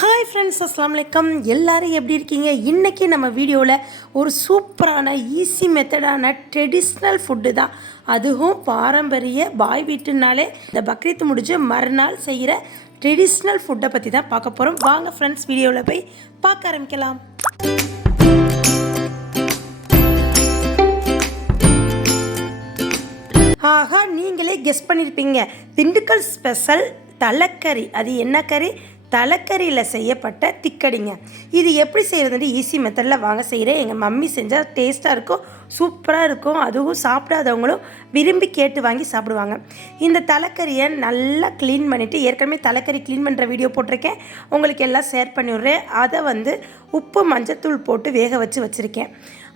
Hi friends, அஸ்ஸலாமு அலைக்கும். எல்லோரும் எப்படி இருக்கீங்க? இன்றைக்கி நம்ம வீடியோவில் ஒரு சூப்பரான ஈஸி மெத்தடான ட்ரெடிஷ்னல் ஃபுட்டு தான். அதுவும் பாரம்பரிய பாய் வீட்டுனாலே இந்த பக்ரீத் முடிஞ்சு மறுநாள் செய்கிற ட்ரெடிஷ்னல் ஃபுட்டை பற்றி தான் பார்க்க போகிறோம். வாங்க ஃப்ரெண்ட்ஸ், வீடியோவில் போய் பார்க்க ஆரம்பிக்கலாம். ஆஹா, நீங்களே கெஸ் பண்ணியிருப்பீங்க. திண்டுக்கல் ஸ்பெஷல் தலைக்கறி. அது என்ன கறி? தலைக்கறியில் செய்யப்பட்ட திக்கடிங்க. இது எப்படி செய்கிறதுன்னு ஈஸி மெத்தடில் வாங்க செய்கிறேன். எங்கள் மம்மி செஞ்சால் டேஸ்ட்டாக இருக்கும், சூப்பராக இருக்கும். அதுவும் சாப்பிடாதவங்களும் விரும்பி கேட்டு வாங்கி சாப்பிடுவாங்க. இந்த தலைக்கறியை நல்லா க்ளீன் பண்ணிவிட்டு, ஏற்கனவே தலைக்கறி க்ளீன் பண்ணுற வீடியோ போட்டிருக்கேன், உங்களுக்கு எல்லாம் ஷேர் பண்ணிவிட்றேன். அதை உப்பு மஞ்சத்தூள் போட்டு வேக வச்சுருக்கேன்.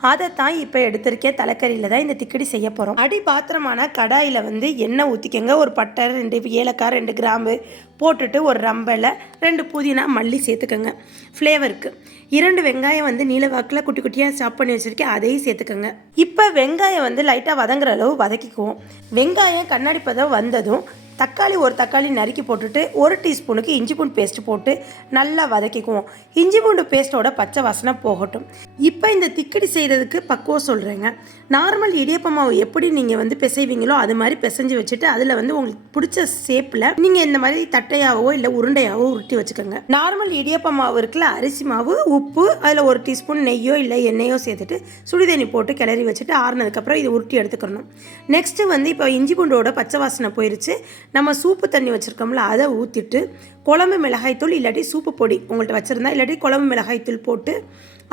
அதை தான் இப்போ எடுத்திருக்கேன். தலைக்கறியில் தான் இந்த திக்கடி செய்ய போகிறோம். அடி பாத்திரமான கடாயில் எண்ணெய் ஊற்றிக்கங்க. ஒரு பட்டை, 2 ஏலக்காய், 2 கிராம்பு போட்டுட்டு ஒரு ரம்பலை 2 புதினா மல்லி சேர்த்துக்கோங்க ஃப்ளேவருக்கு. 2 வெங்காயம் நீல வாக்கில் குட்டி குட்டியாக சாப் பண்ணி வச்சுருக்கேன், அதையும் சேர்த்துக்கோங்க. இப்போ வெங்காயம் லைட்டாக வதங்குற அளவு வதக்கிக்குவோம். வெங்காயம் கண்ணாடி பதம் வந்ததும் தக்காளி, ஒரு தக்காளி நறுக்கி போட்டுட்டு 1 டீஸ்பூனுக்கு இஞ்சி பூண்டு பேஸ்ட் போட்டு நல்லா வதக்கிக்குவோம். இஞ்சி பூண்டு பேஸ்ட்டோட பச்சை வாசனை போகட்டும். இப்போ இந்த திக்கடி செய்கிறதுக்கு பக்குவம் சொல்கிறேங்க. நார்மல் இடியப்ப மாவு எப்படி நீங்கள் பிசைவீங்களோ அது மாதிரி பிசைஞ்சு வச்சுட்டு அதில் உங்களுக்கு பிடிச்ச ஷேப்பில் நீங்கள் இந்த மாதிரி தட்டையாவோ இல்லை உருண்டையாவோ உருட்டி வச்சுக்கோங்க. நார்மல் இடியப்ப மாவு இருக்குல்ல, அரிசி மாவு, உப்பு, அதில் 1 டீஸ்பூன் நெய்யோ இல்லை எண்ணெயோ சேர்த்துட்டு சுடுதண்ணி போட்டு கிளறி வச்சுட்டு ஆறுனதுக்கப்புறம் இது உருட்டி எடுத்துக்கணும். நெக்ஸ்ட்டு இப்போ இஞ்சி பூண்டோட பச்சை வாசனை போயிடுச்சு. நம்ம சூப்பு தண்ணி வச்சுருக்கோம்ல, அதை ஊற்றிட்டு குழம்பு மிளகாய்த்தூள் இல்லாட்டி சூப்பு பொடி உங்கள்கிட்ட வச்சுருந்தா இல்லாட்டி குழம்பு மிளகாய்த்தூள் போட்டு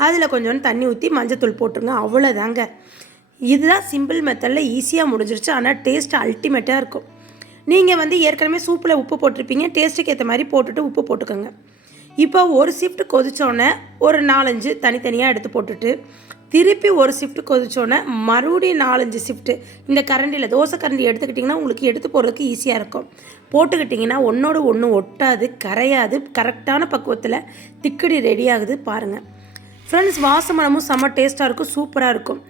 அதில் கொஞ்சோண்டு தண்ணி ஊற்றி மஞ்சத்தூள் போட்டுருங்க. அவ்வளோதாங்க. இதுதான் சிம்பிள் மெத்தடில் ஈஸியாக முடிஞ்சிருச்சு. ஆனால் டேஸ்ட் அல்டிமேட்டாக இருக்கும். நீங்கள் ஏற்கனவே சூப்பில் உப்பு போட்டிருப்பீங்க, டேஸ்ட்டுக்கு ஏற்ற மாதிரி போட்டுட்டு உப்பு போட்டுக்கோங்க. இப்போ ஒரு ஷிஃப்ட் கொதித்தோடனே ஒரு 4-5 தனித்தனியாக எடுத்து போட்டுட்டு திருப்பி ஒரு ஷிஃப்ட் கொதிச்சோன்னே மறுபடியும் 4-5 ஷிஃப்ட்டு இந்த கரண்டியில் தோசை கரண்டி எடுத்துக்கிட்டிங்கன்னா உங்களுக்கு எடுத்து போடுறதுக்கு ஈஸியாக இருக்கும். போட்டுக்கிட்டிங்கன்னா ஒன்றோடு ஒன்று ஒட்டாது, கரையாது. கரெக்டான பக்குவத்தில் திக்கடி ரெடி ஆகுது பாருங்கள் ஃப்ரெண்ட்ஸ். வாசமனமும் செம்ம டேஸ்ட்டாக இருக்கும், சூப்பராக இருக்கும்.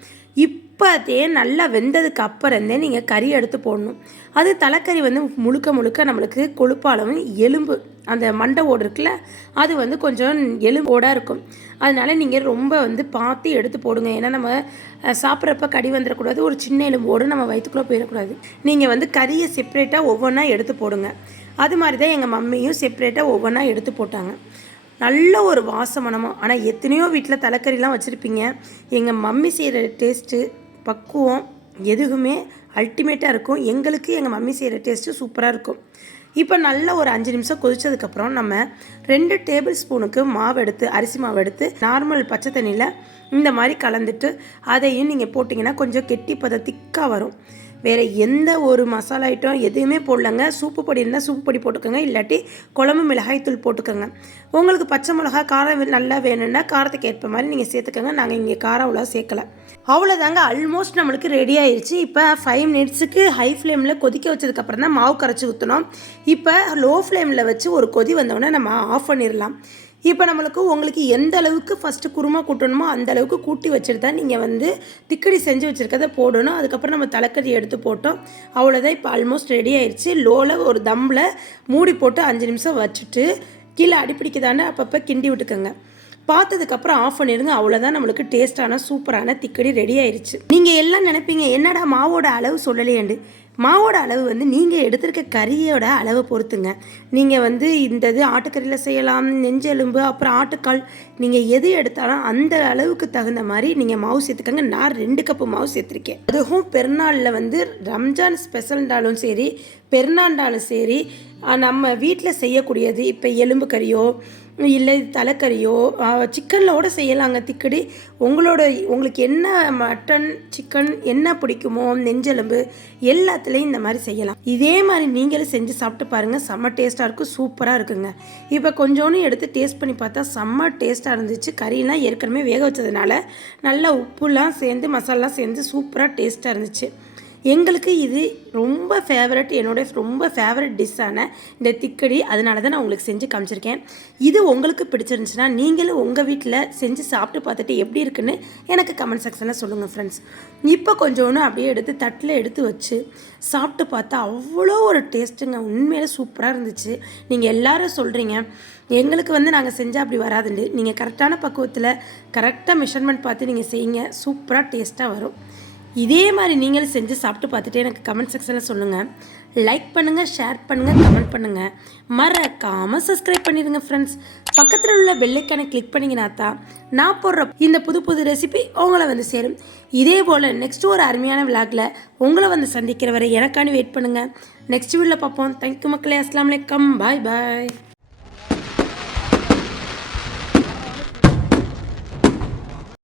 இப்போதே நல்லா வெந்ததுக்கு அப்புறந்தே நீங்கள் கறி எடுத்து போடணும். அது தலைக்கறி முழுக்க முழுக்க நம்மளுக்கு கொழுப்பாளவும் எலும்பு அந்த மண்டை ஓடு இருக்குல்ல, அது கொஞ்சம் எலும்போடாக இருக்கும். அதனால் நீங்கள் ரொம்ப பார்த்து எடுத்து போடுங்க. ஏன்னா நம்ம சாப்பிட்றப்ப கடி வந்துடக்கூடாது, ஒரு சின்ன எலும்போடு நம்ம வயிற்றுக்குள்ளே போயிடக்கூடாது. நீங்கள் கறியை செப்ரேட்டாக ஒவ்வொன்றா எடுத்து போடுங்க. அது மாதிரி தான் எங்கள் மம்மியும் செப்ரேட்டாக ஒவ்வொன்றா எடுத்து போட்டாங்க. நல்ல ஒரு வாசமனமாக. ஆனால் எத்தனையோ வீட்டில் தலைக்கறிலாம் வச்சுருப்பீங்க. எங்கள் மம்மி செய்கிற டேஸ்ட்டு, பக்குவம் எதுவுமே அல்டிமேட்டாக இருக்கும். எங்களுக்கு எங்கள் மம்மி செய்கிற டேஸ்ட்டு சூப்பராக இருக்கும். இப்போ நல்ல ஒரு 5 நிமிஷம் கொதிச்சதுக்கப்புறம் நம்ம 2 டேபிள் ஸ்பூனுக்கு மாவு எடுத்து, அரிசி மாவு எடுத்து நார்மல் பச்சை தண்ணியில் இந்த மாதிரி கலந்துட்டு அதையும் நீங்கள் போட்டிங்கன்னா கொஞ்சம் கெட்டி பதம் திக்காக வரும். வேறு எந்த ஒரு மசாலா ஐட்டம் எதுவுமே போடலங்க. சூப்பு பொடி இருந்தால் சூப்பு பொடி போட்டுக்கோங்க, இல்லாட்டி குழம்பு மிளகாய்த்தூள் போட்டுக்கோங்க. உங்களுக்கு பச்சை மிளகா காரம் நல்லா வேணும்னா காரத்துக்கு ஏற்ப மாதிரி நீங்கள் சேர்த்துக்கோங்க. நாங்கள் இங்கே காரம் அவ்வளோ சேர்க்கலை. அவ்வளோதாங்க, ஆல்மோஸ்ட் நம்மளுக்கு ரெடி ஆயிடுச்சு. இப்போ 5 மினிட்ஸுக்கு ஹை ஃப்ளேமில் கொதிக்க வச்சதுக்கப்புறம் தான் மாவு கரைச்சி ஊற்றணும். இப்போ லோ ஃப்ளேமில் வச்சு ஒரு கொதி வந்தோடனே நம்ம ஆஃப் பண்ணிடலாம். இப்போ உங்களுக்கு எந்த அளவுக்கு ஃபஸ்ட்டு குருமா கூட்டணுமோ அந்த அளவுக்கு கூட்டி வச்சுட்டு தான் நீங்கள் திக்கடி செஞ்சு வச்சுருக்கதை போடணும். அதுக்கப்புறம் நம்ம தலைக்கறி எடுத்து போட்டோம். அவ்வளோதான். இப்போ ஆல்மோஸ்ட் ரெடி ஆயிடுச்சு. லோவில் ஒரு தம்மில் மூடி போட்டு 5 நிமிஷம் வச்சுட்டு கீழே அடிப்பிடிக்குதானே அப்பப்போ கிண்டி விட்டுக்கோங்க. பார்த்ததுக்கப்புறம் ஆஃப் பண்ணிடுங்க. அவ்வளோதான், நம்மளுக்கு டேஸ்ட்டான சூப்பரான திக்கடி ரெடி ஆயிடுச்சு. நீங்கள் எல்லாம் நினைப்பீங்க, என்னடா மாவோட அளவு சொல்லலையேண்டு. மாவோட அளவு நீங்கள் எடுத்துருக்க கறியோட அளவை பொறுத்துங்க. நீங்கள் இந்த இது ஆட்டுக்கறியில் செய்யலாம், நெஞ்செலும்பு, அப்புறம் ஆட்டுக்கால், நீங்கள் எது எடுத்தாலும் அந்த அளவுக்கு தகுந்த மாதிரி நீங்கள் மாவு சேர்த்துக்கங்க. நான் 2 கப்பு மாவு சேர்த்துருக்கேன். அதுவும் பெருநாளில் ரம்ஜான் ஸ்பெஷல்னாலும் சரி, பெருநாண்டாலும் சரி, நம்ம வீட்டில் செய்யக்கூடியது. இப்போ எலும்பு கறியோ இல்லை தலைக்கறியோ சிக்கனில் செய்யலாங்க திக்கடி. உங்களுக்கு என்ன மட்டன், சிக்கன் என்ன பிடிக்குமோ, நெஞ்செலும்பு எல்லாத்துலேயும் இந்த மாதிரி செய்யலாம். இதே மாதிரி நீங்களும் செஞ்சு சாப்பிட்டு பாருங்கள். செம்ம டேஸ்ட்டாக இருக்கும், சூப்பராக இருக்குங்க. இப்போ கொஞ்சோன்னு எடுத்து டேஸ்ட் பண்ணி பார்த்தா செம்ம டேஸ்ட்டாக இருந்துச்சு. கறியெலாம் ஏற்கனவே வேக வச்சதுனால நல்லா உப்புலாம் சேர்ந்து மசாலாலாம் சேர்ந்து சூப்பராக டேஸ்ட்டாக இருந்துச்சு. எங்களுக்கு இது ரொம்ப ஃபேவரட், என்னோடய ரொம்ப ஃபேவரட் டிஷ்ஷான இந்த திக்கடி. அதனால தான் நான் உங்களுக்கு செஞ்சு காமிச்சிருக்கேன். இது உங்களுக்கு பிடிச்சிருந்துச்சுன்னா நீங்களும் உங்கள் வீட்டில் செஞ்சு சாப்பிட்டு பார்த்துட்டு எப்படி இருக்குன்னு எனக்கு கமெண்ட் செக்ஷனில் சொல்லுங்கள் ஃப்ரெண்ட்ஸ். இப்போ கொஞ்சோன்னு அப்படியே எடுத்து தட்டில் எடுத்து வச்சு சாப்பிட்டு பார்த்தா அவ்வளோ ஒரு டேஸ்ட்டுங்க. உண்மையிலே சூப்பராக இருந்துச்சு. நீங்கள் எல்லோரும் சொல்கிறீங்க எங்களுக்கு நாங்கள் செஞ்சால் அப்படி வராதுண்டு. நீங்கள் கரெக்டான பக்குவத்தில் கரெக்டாக மெஷர்மெண்ட் பார்த்து நீங்கள் செய்யுங்க, சூப்பராக டேஸ்ட்டாக வரும். இதே மாதிரி நீங்களும் செஞ்சு சாப்பிட்டு பார்த்துட்டு எனக்கு கமெண்ட் செக்ஷனில் சொல்லுங்கள். லைக் பண்ணுங்கள், ஷேர் பண்ணுங்கள், கமெண்ட் பண்ணுங்கள். மறக்காமல் சப்ஸ்கிரைப் பண்ணிடுங்க ஃப்ரெண்ட்ஸ். பக்கத்தில் உள்ள பெல்லைக்கானை கிளிக் பண்ணிங்கன்னா தான் நான் போடுற இந்த புது புது ரெசிபி உங்களை சேரும். இதே போல் நெக்ஸ்ட் ஒரு அருமையான விளாகில் உங்களை சந்திக்கிற வரை எனக்கான வெயிட் பண்ணுங்கள். நெக்ஸ்ட் வீடியோவில் பார்ப்போம். தேங்க்யூ மக்களே. அஸ்ஸலாமு அலைக்கும். பாய் பாய்.